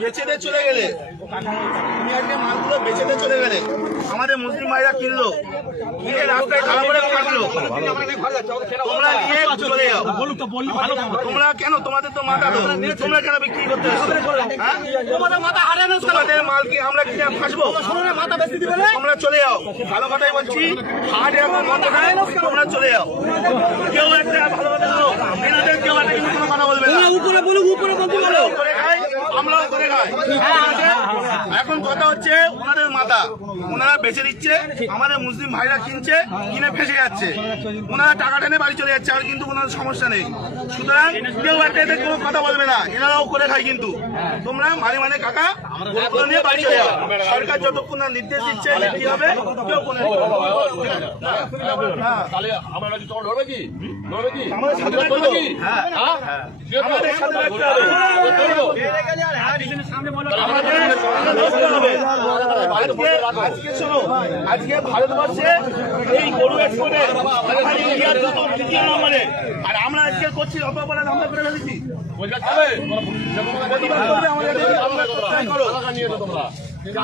বেচেতে চলে গেলে মালগুলো বেচেতে চলে গেলে আমাদের মুসলিম ভাইরা কিনলো, কিনে রাস্তায় খারাপ করে কাটলো, তোমরা নিয়ে চলে যাও। তোমরা কেন, তোমাদের তো মাথা, তোমরা কেন বিক্রি করতে তোমাদের মাথা হারানো, তোমাদের মাল কি আমরা কিনে ফাঁসবো? মাথা বেশি দিবে, তোমরা চলে যাও। ভালো কথাই বলছি, হাট এখন বন্ধ খায়, তোমরা চলে যাও। কেউ একটা ভালো কথা বলো, এনাদের কেউ একটা কিন্তু কোনো কথা বলবে না। উপরে বলুক, উপরে বলতে বলো, করে খাই, আমরাও করে খাই। এখন কথা হচ্ছে ওনাদের মাথা, ওনারা বেচে দিচ্ছে, আমাদের মুসলিম ভাইরা কিনছে, কিনে ফেসে যাচ্ছে, ওনারা টাকা টেনে বাড়ি চলে যাচ্ছে, আর কিন্তু ওনার সমস্যা নেই। সুতরাং কেউ একটা এদের কোনো কথা বলবে না, এনারাও করে খায়। কিন্তু তোমরা মানে কাকা নিয়ে বাড়ি চলে যাও। সরকার যতক্ষণ না নির্দেশ দিচ্ছে কি হবে, কেউ কোনো আজকে ভারতবর্ষে এই গরু এক্সপোর্টে তৃতীয় নম্বরে, আর আমরা আজকে করছি অপরাধ আমরা করে ফেলেছি।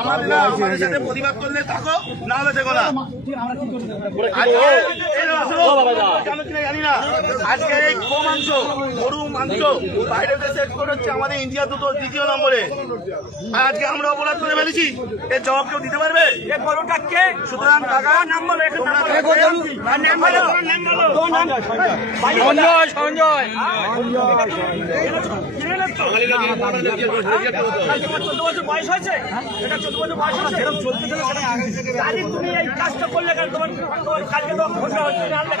আমাদের সাথে প্রতিবাদ করলে থাকো, না হলে দেখো না। জানি না আজকে এই গো মাংস, গরু মাংস বাইরের দেশে এক্সপোর্ট হচ্ছে, আমাদের ইন্ডিয়া দ্বিতীয় নম্বরে। আর আজকে আমরা অপরাধ করে ফেলেছি, এর জবাব কেউ দিতে পারবে? সুতরাং টাকা সঞ্জয় 14 বছর বয়স হয়েছে, এটা 14 বছর বয়স হয়েছে, এরকম চলতে চলে তুমি এই কাজটা করলে কেন? তোমার কালকে তো ঘোষণা হচ্ছে না, আমরা